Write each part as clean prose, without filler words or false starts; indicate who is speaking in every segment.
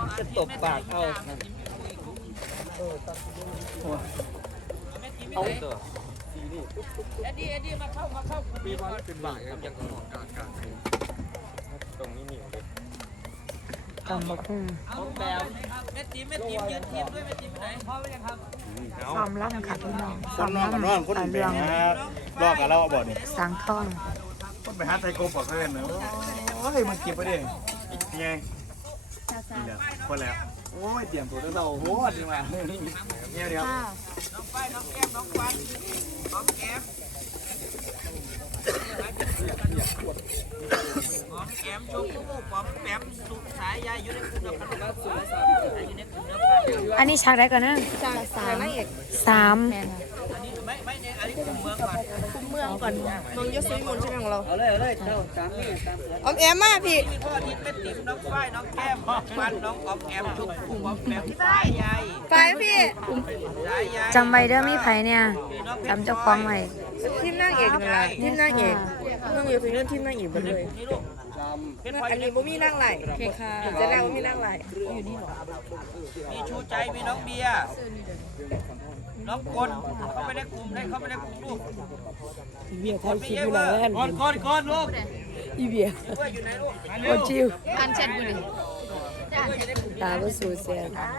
Speaker 1: จะตบปากเอาเอาตัวเอ็ดดี้มาเข้ามีบอลเป็นบ่ายครับยังต้องมองการตรงนี้มีเลย
Speaker 2: ตำบักหุ่ง
Speaker 1: ต้นแบบแม่จียืนทีมด้วยแม่จีไปไหนพ่อไม่ยังครับ
Speaker 2: ซ้อมล่ำค่ะพี่น้องซ้อม
Speaker 3: นอนกับนอนคน
Speaker 2: ล่ำ
Speaker 3: แบ่
Speaker 2: เรื่อง
Speaker 3: งนะรอกับเราบ่นี่
Speaker 2: สังท่อง
Speaker 3: คนไปหาไทยโกบอกเพื่อนเนอะโอ้ยมันเก็บไปดิไงนี่แหละคนแล้วโอ้ยเตรียมตัวตั้งแต่โอ้โหจริงมาเนี่ยเดี๋ยว
Speaker 1: น้องฝ้ายน้องแก้มน้องควันน้องแก้มของแก้มชมพู่ของแปมสุขสายยายอยู่ในกลุ่มเดียวกันครับสุขสายอยู่ในกลุ่มเดียวกัน
Speaker 2: อันนี้ฉากได้ก่อนนะ
Speaker 4: จาก3
Speaker 2: 3
Speaker 1: อันนี้ไม่เนี่ยอันนี้กลุ่มเมืองก่อน
Speaker 4: คุมเมืองก่อนเมืองยศวิมลใช่ไหมของเรา
Speaker 1: เอาเลยเจ้าตามนี่ตามเสือ
Speaker 4: ออมแอมมากพี่
Speaker 1: มีพ่อทิศแม่ติ๋มน้องฝ้ายน้องแก้มน้องควันน้องออมแอมชมพู่ออมแปมสายยาย
Speaker 4: ไปพี่
Speaker 1: สายยาย
Speaker 2: จำไว้เด้อมีไผเนี่ยจำเจ้าของไว้
Speaker 4: ทีมนางเอกนะทีมนางเอกเมืองยศวิมลทีมนางเอกหมดเลย
Speaker 1: นี่ลูกเป็นพลอย
Speaker 4: อันนี้บ่มีนางไหลจะได้บ่มีนางไหล
Speaker 1: มีชูใจมีน้องเบียร์น้องกลเขาไม่ได้กลุ่มได้เขาไม่ได้กลุ่มลูก
Speaker 4: เบียร์ไทยคิดอยู่แล้ว
Speaker 1: ก่อนลูก
Speaker 4: อีเบียร์
Speaker 1: เพื่ออยู่ในลูก
Speaker 4: โอจิว
Speaker 5: อันเช็ดบุหรี่
Speaker 4: ตาบ่สู้แซ่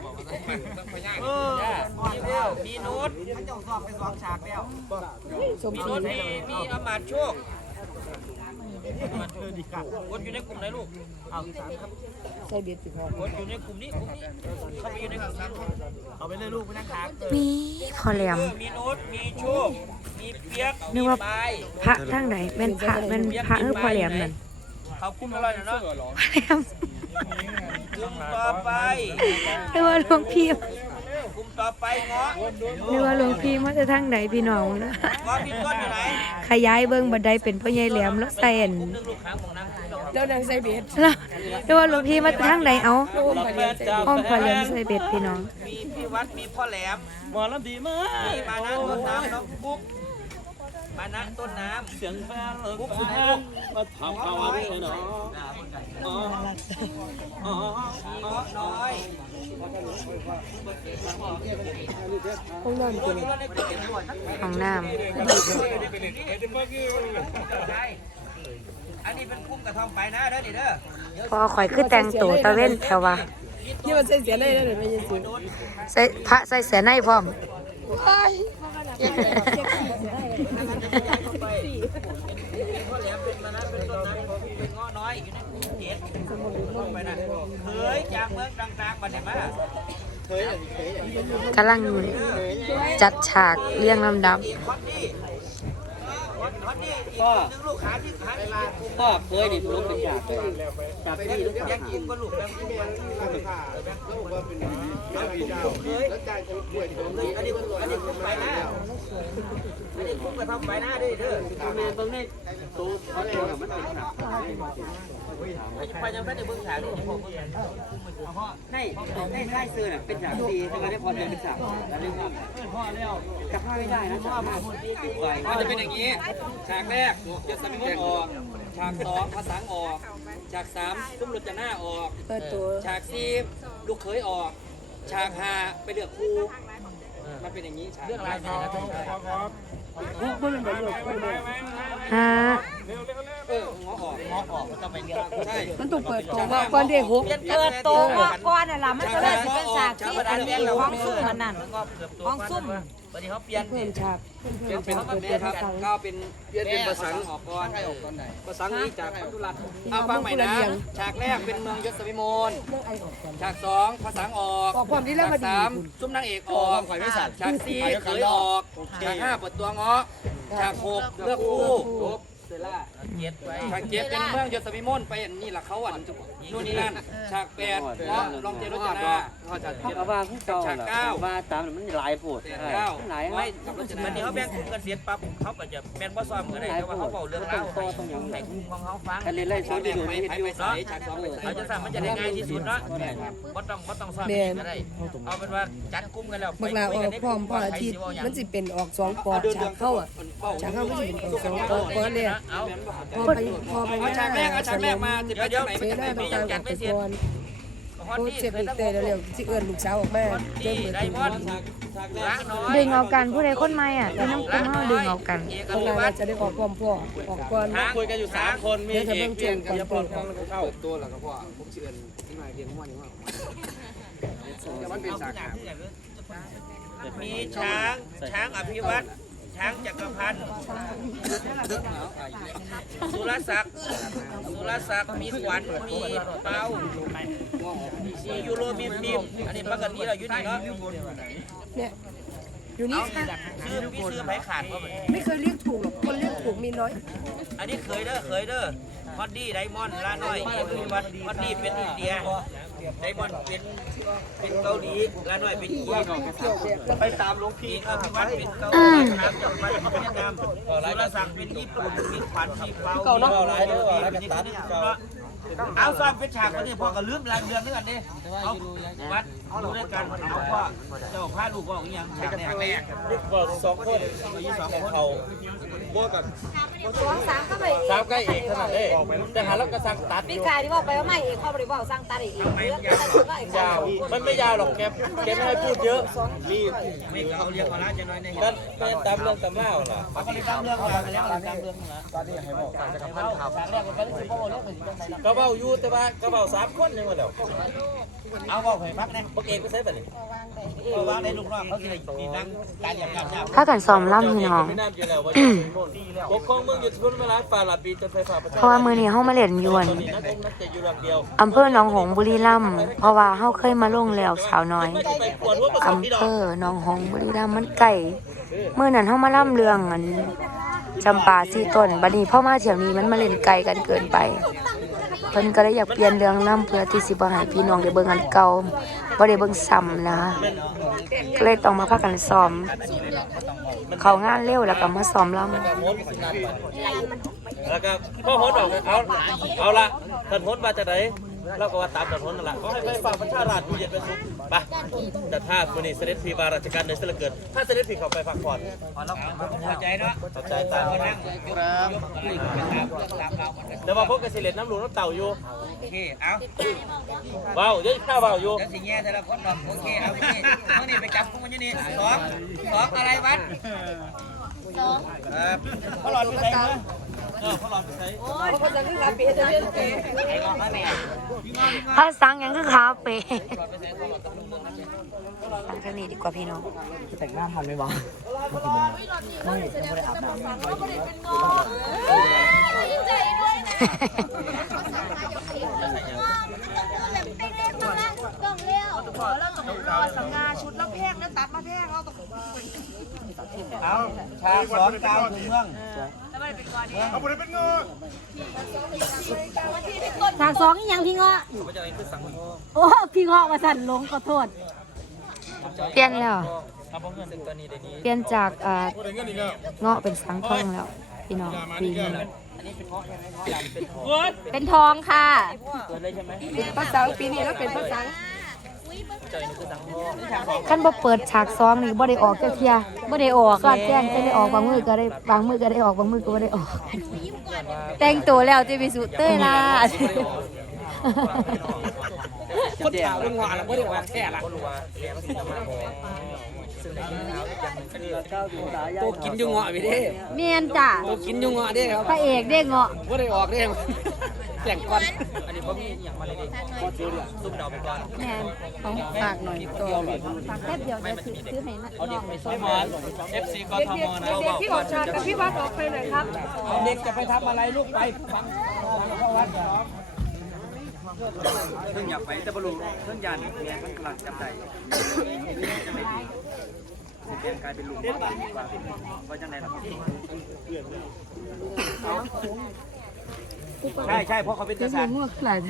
Speaker 1: มีโน้ตเขาจะสอบไปสองฉากแล้ว
Speaker 4: สม
Speaker 1: มี
Speaker 4: ศ
Speaker 1: โน้ต
Speaker 4: รี
Speaker 1: มีอมาตย์โชควนอยู่ในกลุ่มไหนลูก
Speaker 4: ใส่เบียร์สิพอ
Speaker 1: วนอยู่ในกลุ่มนี้เข้าไปอยู่ในกลุ่มนี้เอาไปเลยลูกไปนั่งค้าง
Speaker 2: มีพอแหลม
Speaker 1: มีโน้ตมีโชคมีเปียก
Speaker 2: นึกว่า พระทางไหนแม่นพระแม่นพระพอแหลมนั่น
Speaker 1: เขาคุ้มอะไรเนาะ
Speaker 2: พอแหลม
Speaker 1: กลุ่มต่อไป
Speaker 2: หรือว่าหลวงพี่
Speaker 1: กลุ่มต่อไปเงาะ
Speaker 2: หรือว่าหลวงพี่มาจะทางไหนพี่น้องนะ
Speaker 1: เงาะพี่ต้นอยู่ไหน
Speaker 2: ขยายเบิ่งบันไดเป็นพ่อใหญ่แหลมแล้วใส่อัน
Speaker 1: นึงลูกค้างของนั่ง
Speaker 4: แล้วนางใส่เบียร์
Speaker 2: แล้วหรือว่าหลวงพี่มาจะทางไหนเอา
Speaker 4: โอ้มเรียนใส่
Speaker 2: อ้อมพอแหลมใส่เบ็ดพี่น้อง
Speaker 1: มีพี่วัดมีพ่อแหลม
Speaker 3: หมอลำดีมาก
Speaker 1: มีมานะต้นน้ำน้องกุ๊กมานะต้นน้ำ
Speaker 3: เสียงแฟน
Speaker 1: กุ๊กคุณลูก
Speaker 3: มาทำเขาอะไรเนาะ
Speaker 1: มีเงาะน้อย
Speaker 4: ห้องนอนกิน
Speaker 2: ของน้
Speaker 1: อันนี้เป็นคุ้มกระท่อมไปนะเด้อดิเด้อ
Speaker 2: ำพอข่อยคือแต่งตัวตะเว้นแถวว่า
Speaker 4: นี่มันใส่เสียเลยนะเดี๋ยวไม่ยินเสียง
Speaker 2: ใส่พระใส่เสียในพร้อม
Speaker 1: พ่อแหลมเป็นมานะเป็นต้นน้ำเป็นเงาะน้อยอยู่ในกลุ่มเจ็ดไปนะเคยจากเมืองต่างๆมาเนี่ยมา
Speaker 2: กำลังจัดฉากเรียงลำดับ
Speaker 1: คนนี้อีกนึงลูกขาที่ขาลา
Speaker 6: พ่อเคยนี่ลูกเป็นจากไปจากที่ลูก
Speaker 1: ยังกินก็ลูกแล้วกินมันเคยอันนี้คุ้มไปนะอันนี้คุ้มกระท่อมไปนะด้วยเด้อ
Speaker 6: ตรงนี้ตัวเขาเองมันเป็นจาก
Speaker 1: ไปยังไม่ได้เบิ่งฉากนี่ผมเบิ่ง
Speaker 6: ในซื้อน่ะเป็นจากดีแต่ว่าได้พอเดินเป็นจากแล้วเรื่องกลับมาไม่ได้นะชอบมากมันจะเป็นอย่างนี้ฉากแรกจะสามีมดออกฉาก2ภาษาออกฉาก3ซุ้มรถจะหน้าออก
Speaker 4: เปิดตัว
Speaker 6: ฉาก4ลูกเขยออกฉาก5ไปเลือกครูมันเป็นอย่างนี้ฉาก
Speaker 1: เรื่องอะไรเนี่ยนะ
Speaker 4: พวกมันเป็นแบบนี้
Speaker 2: ฮะ
Speaker 6: งอออก
Speaker 1: มันต้องไปเรียน
Speaker 6: ใช่
Speaker 4: มันต้องเปิดตัวว่าก่อนเด็กหก
Speaker 5: เปิดโตว่าก้อนน่ะล่ะมันก็เลยสิเป็นฉากที่อันนี้ของซุ่มมันนั่นของซุ่ม
Speaker 1: วันนี้เขาเปลี่ยน
Speaker 4: เพิ่มฉาก
Speaker 6: เป็นแม่ครับก็เป็นภาษาออกก่อนภาษานี้จากพัทุรัตน์เอาฟังใหม่นะฉากแรกเป็นเมืองยศวิมลฉาก2ภาษาออก
Speaker 4: ออกความที่แล้วมาดี
Speaker 6: 3ซุ้มนางเอกออกฉาก4เคยออกฉาก5เปิดตัวเงาะฉาก6เลือกคู่เซล่า
Speaker 1: เจ็ดไว้
Speaker 6: ฉาก7เป็นเมืองยศวิมลไปนี่แหละเขาอ่ะนู่นนี่นั่นฉาก8เงาะลองเจรจนาฉาก
Speaker 7: ว่าผู้เก่า
Speaker 6: ฉาก
Speaker 7: น่ะ
Speaker 6: 9
Speaker 7: ว่าตามมันหลายโพด
Speaker 6: หลาย
Speaker 1: ไม่วันนี้เขาแบ่งกลุ่มกันเสียปั๊บเขาก็จะแบ่งบ่ซ้อมกันได้แต่ว่าเขาเบาเรื่องราวให้กลุ่มของเขาฟัง
Speaker 7: กันเล่นไล่
Speaker 6: ฉาก
Speaker 7: สด
Speaker 6: 1
Speaker 7: อยู่
Speaker 6: ไป
Speaker 7: ในเฮ็ดอยู่
Speaker 6: สายฉาก2ไป
Speaker 1: เราจะสร้างมันจะได้ง่ายที่สุดเนาะบ่ต้องซ้อมก็ได้เอาเป็นว่าจัดกลุ่มกันแล้ว
Speaker 4: บักลาออกพร้อมพออาทิตย์มันสิเป็นออก2ปอดฉากเข้าอ่ะฉากเข้ามันสิเป็นออก2ปอดก่อนเลย
Speaker 1: เอา
Speaker 4: พอไป
Speaker 6: เอาฉากแรกมา
Speaker 1: เดี๋ยว
Speaker 4: เสียได้
Speaker 1: มี
Speaker 4: ต่าง
Speaker 1: จั
Speaker 4: กั
Speaker 1: ด
Speaker 4: บ
Speaker 1: ไม่
Speaker 4: ไป
Speaker 1: เสร็จ
Speaker 4: ก่อน
Speaker 1: เขาอน
Speaker 4: โอ้
Speaker 1: ดี้
Speaker 4: เจ็บอีกเตยแล้วเร็วสิเอื้อนลูกสาวออกมาเจอ
Speaker 1: ดี้
Speaker 4: เปิด
Speaker 1: ไดมอนด์ละน้อย
Speaker 2: ดึงเอากันผู้ใดคนใหม่อ่ะที่น้ำกุ้งเฮาดึงเอากัน
Speaker 1: เอก
Speaker 4: คน
Speaker 1: วิ
Speaker 4: งาน
Speaker 1: วัฒน์
Speaker 4: จะได้ออกความพ่อออกก่อน
Speaker 6: คุยกันอยู่3คนมี
Speaker 4: เดี๋ยวจะ
Speaker 6: เอ
Speaker 4: เบิ่
Speaker 6: ก
Speaker 4: ง
Speaker 6: เวียนกับ
Speaker 4: ก่อน
Speaker 6: ยาป
Speaker 4: เปิ
Speaker 6: อ
Speaker 4: ด
Speaker 6: ดกองแล้วก็เข้าตัวแล้วก็พ่อผมเชื่อนที่มาเรียนมั่วนี่ว่ามันเป็นสาขา
Speaker 1: มีช้างอภิวัตรช้างจักรพันธ์สุรศักดิ์มีขวัญมีเปามียูโรมีฟิล์มอันนี้ปกติเราอยู่นี่เนาะ
Speaker 4: เนี่ยอยู่นี่ค่ะ
Speaker 1: พี่ซื้อไผ่ขาดเพราะ
Speaker 4: ไม่เคยเรียกถูกหรอกคนเรียกถูกมีน้อย
Speaker 1: อันนี้เคยเด้อฮอตดี้ไดมอนด์ลาน้อยเอกวิวัฒน์ฮอตดี้เป็นอินเดียไดมอนด์เป็นเกาหลีลาน้อยเป็นจีน
Speaker 6: ไปตามหลวงพี่
Speaker 1: มีอภิวัตเป็นเกาหลีครับจากไปเวียดนามสุรศักดิ์เป็นญี่ปุ่นมีขวัญมีเปาเป็นตัดเอาซ้อมเป็นฉากวันนี้พอก็ลืมรายเดือนด้วยกันดิเอาวัดดูด้วยกันเอาพ่อเจ้าพาลูกว่าอย่างยังฉากแรก
Speaker 6: บอก2 คนเขาบวกกับ
Speaker 5: 2-3ก็ไป
Speaker 6: 3ใกล้เอกขนาดนี้แต่หาแล้วก็สั่งตัด
Speaker 5: พี่กายที่บอกไปว่าไม่เอกเข้าไปบอกสร้างตาเอกเลือกได้ก็เอก
Speaker 6: ยาวมันไม่ยาวหรอกแกไม่ให้พูดเยอะรีบ
Speaker 1: ไม่เขาเรียกมาแล้วจะน้อยใน
Speaker 6: นั่นเป็นตามเรื่องตามเล่าเหรอ
Speaker 1: เขาก็เลยตามเรื่องมาแล้วตามเรื่องมา
Speaker 6: ก็เบาอยู่แต่ว่าก็เบา3 คนยังไงเดี๋ยว
Speaker 1: เอาบอกให้พักนะ
Speaker 6: พวกเอกก็ใช้แบบนี้
Speaker 1: เพราะว่าในลูกน้องเขาจะมีนั่งการอย่างการ
Speaker 2: ถ้ากันซ้อมล่ำพี่น้อง
Speaker 6: ไม่น่าอยู่แล้วว่าปกครองเมืองอยู่ทุนเวลาฝ่าหลับปีจนไฟฟ้าประชา
Speaker 2: เพราะว่ามื้อนี้เฮามาเล่นยวน
Speaker 6: ตอนนี้นักจะอยู่หลังเดียว
Speaker 2: อำเภอหนองหงส์บุรีรัมย์เพราะว่าเฮาเคยมาลงแล้วสาวน้อย
Speaker 6: ไม่ไปปวดหัวประสาท
Speaker 2: อำ
Speaker 6: พี่
Speaker 2: เภ
Speaker 6: ดอก
Speaker 2: อหนองหงส์บุรีรัมย์มันไกลมื้อนั้นเฮามาล่ำเรื่องอันจำปาสีต้นบัดนี้พอมาเที่ยวนี้มันมาเล่นไกลกันเกินไปเพิ่นก็เลยอยากเปลี่ยนเรื่องล่ำเพื่อที่สิบ่ให้พี่น้องได้เบิ่งอันเก่าบ่ได้เบิ่งซ้ำนะคะก็เลยต้องมาพากันซ้อมเข้างานเร็วแล้วก็มาซ้อมล่ำ
Speaker 6: แล้วก็พ่อโหดออกเอาละท่านโหดมาจากไหนเราก็ว่าตามท่านโหดนั่นแหละก็ให้ไฟฟ้าประชาราชอยู่เย็นเป็นสุขไปแต่ถ้าคนนี้เสด็จพีบาราชการในเสด็จเกิดถ้าเสด็จพีเขาไปพักผ่อน
Speaker 1: เข้าใจเนาะ
Speaker 6: เข้าใจตาม
Speaker 1: นั่งครับตามเรา
Speaker 6: แต่ว่าพวกเกษตรน้ำหลวงน้ำเต่าอยู่
Speaker 1: โอเคเอา
Speaker 6: เบาเยอะข้าวเบาอยู่
Speaker 1: จะสิแง่แต่ละคนเนาะโอเคเอาที่เอานี่ไปจับพวกมันอยู่นี่สองอะไรวัดพ่อหลอดไปไหนนะพ่อหลอดไปไหน
Speaker 4: เพราะจะขึ้นรับปีจะเรียนเก๋
Speaker 2: ภาษาหยังคือคาเฟ่ทางนี้ดีกว่าพี่น้อง
Speaker 3: แต่งหน้าทันไหมวะ
Speaker 1: เอาชาสองเก้าถึงเมือง
Speaker 5: ฉาก2อีหยังพี่เงาะโอ้พี่เงาะมาสั่นลงขอโทษ
Speaker 2: เปลี่ยนแล้วเปลี่ยนจากเงาะเป็นสังทองแล้วพี่น้องปีนี้
Speaker 5: เป็นทองค่ะ
Speaker 4: ภาษาปีนี้แล้วเป็นภาษา
Speaker 2: คันบ่เปิดฉากซ้อมนี่บ่ได้ออกจักเที่ย
Speaker 5: บ่ได้ออก
Speaker 2: สอดแจ้งจะได้ออกบางมือก็ได้บางมือก็ได้ออกบางมือก็บ่ได้ออก
Speaker 5: แต่งตัวแล้วจะไปสู่เต้ยล่ะ
Speaker 6: คนข่าวเรื่องงานแล้วไม่ได้ว่าแค่ละตัวกินยุงเงาะไปดิ
Speaker 5: เมียนจ้ะ
Speaker 6: ตัวกินยุงเงาะดิครับ
Speaker 5: พระเอกเด้งเงาะ
Speaker 6: ไม่ได้ออกดิแต่งก่อนอันนี้ผมมีอย่างมาเลยดิพอซื้อเนี่ยซุ่มเดาไปก่อน
Speaker 5: แม่น
Speaker 4: ต้องฝากหน่อยตัว
Speaker 5: ฝากแป๊บเดียวจะซื้อให้น้อง
Speaker 6: ไม่หมอน FC กทมนะ
Speaker 4: เด็กที่ออกฉากกับพี่วัดออกไปหน่อยครับ
Speaker 1: เด็กจะไปทำอะไรลูกไปฟังพ่อวัด
Speaker 6: เพิ่งอยากไปแต่บรูเพิ่งยันเนี่ยมันกำลังจำใจจะไม่ดีเปลี่ยนกลายเป็นลุงก็จังไหนล่ะ
Speaker 1: ใช่เพราะเขาเป็นกษัตริย์
Speaker 2: งวกหลายแท้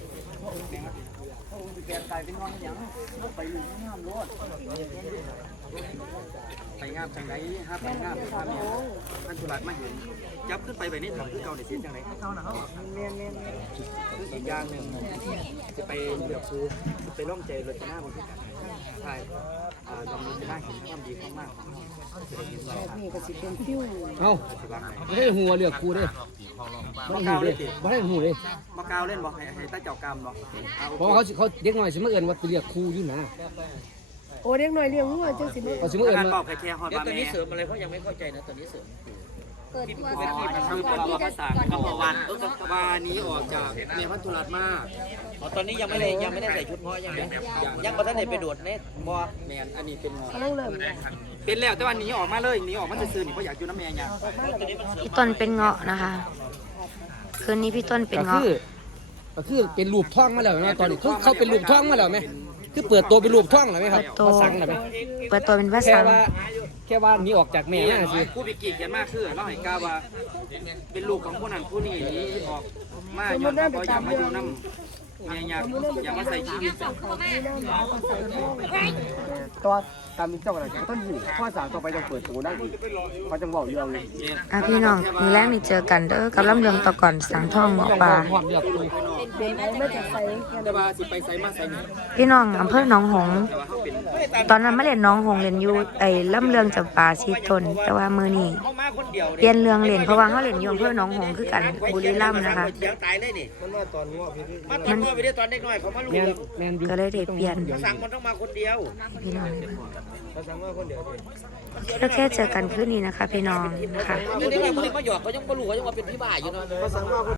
Speaker 6: เปลี่ยนกลายเป็นงอนอย่างไปลุงงามรถไปงามจังไรห้าไปงามท่านธุรัตมาเห็นยับขึ้นไปแบบนี้ทำคือเก่าในเสียจังไรเก่าหนาเขาคืออีกอย่างหนึ่งจะไปเหลือครูไปร่องใจรถหน้าบนที่กันใช่ตรงนี้จะได้เห็นความดีมาก
Speaker 4: นี่ก็สิเป็นฟิว
Speaker 7: เอ้าไม่ได้หัวเลือกครูเด้ไม่ได้หูเด้ไม่ได้หูเด้
Speaker 6: มากาวเล่นบอกให้ใต้เจ้ากรรมบอก
Speaker 7: เพราะเขาเด็กน้อยสิมาเอิ้นว่าไปเรียกครูอยู่นะ
Speaker 4: โอ้เด็กน้อยเลี้ยงงัวจังสิมา
Speaker 7: เขาสิมาเอิ้น
Speaker 6: การบ
Speaker 7: ว่า
Speaker 6: อกแค่ฮอด
Speaker 1: เดี๋ยว
Speaker 6: บ้าน
Speaker 1: ตัวนี้
Speaker 6: แม่
Speaker 1: เสริมอะไรเพราะยังไม่เข้าใจนะตัวนี้เสริม
Speaker 5: เปิดตัว
Speaker 6: เป็นที่มันคือตัวภาษาเขาบอกวันวานี้ออกจากเมียพัทุรัตมา
Speaker 1: ตอนนี้ยังไม่ได้ใส่ชุดเพราะยังบ่ทันได้ไปโดดเน็ตบ่
Speaker 6: แมนอันนี้เป็น
Speaker 4: กำลังเริ่ม
Speaker 6: เป็นแล้วแต่วันนี้ออกมาเลยหนีออกมาจะซื้อนี่เพราะอยากอยู่น้ำแม่ยัง
Speaker 2: พี่ต้นเป็นเงาะนะคะ คืนนี้พี่ต้นเป็น
Speaker 7: ก็
Speaker 2: เงาะ
Speaker 7: คือเป็นรูปท่องมาแล้วนะตอนนี้คือเขาเป็นรูปท่องมาแล้วไหมคือเปิดตัวเป็นรูปท่องแล้วไหมครับภาษาอะไรไหม
Speaker 2: เปิดตัวเป็นภา
Speaker 7: แค่
Speaker 2: ษา
Speaker 7: ว่านี้ออกจากแม่น่าสิ
Speaker 6: ผู้บิกิเขียนมากคือเล่าให้กาว่าเป็นลูกของผู้นั้นผู้นี้ออกมาย้อนเขาอยากมาอยู่น้ำแม่อยากมาใส่ชีวิต
Speaker 7: ตัวตามเจ้าอะไรต้นอยู่ข้อสามต่อไปจะเปิดตัวได้อีกเขาจะบอกเรื่องเลย
Speaker 2: อ่ะพี่น้องมีแรกนี่เจอกันเด้อกับลำเรืองต่อก่อนสังทองหมอปลา
Speaker 7: ความเลือกครู
Speaker 4: เป็นเอามาจากไสแค่
Speaker 6: แต่ว่าสิไปใส่มาใส่เนี่ย
Speaker 2: พี่น้องอำเภอหนองหงส์
Speaker 6: แต่ว่าเขาเป็น
Speaker 2: ตอนนั้นมาเล่นหน้องหงส์เล่นอยู่ไอ้ลำเรืองจำปาสีตน แต่ว่ามือนี่
Speaker 1: เขามาคนเดียว
Speaker 2: เปลี่ยนเรื่องเล่นเพราะว่าเขาเล่นอยู่อำเภอหนองหงส์คือกันบุรีรัมย์นะคะ
Speaker 1: เถียงตายเลยนี่
Speaker 3: มันว่าตอนง้อพี่
Speaker 1: มาตอนพ่อไปได้ตอนเด็กน้อยเขามาลูก
Speaker 7: แมนอยู่
Speaker 2: ก็เลยได้เปลี่ยน
Speaker 1: สั่งมันต้องมาคนเดียว
Speaker 2: พี่น้อง
Speaker 3: เขาสั่งว่าคนเดียว
Speaker 2: ก็แค่เจอกันคืนนี้นะคะ พี่น้องนะคะ
Speaker 1: เด็กน้อยคนนี้มาหยอกเขายังบ่รู้เขายังว่าเป็นพี่บ้าอยู่เนาะ
Speaker 3: เขาสั่งว่าคน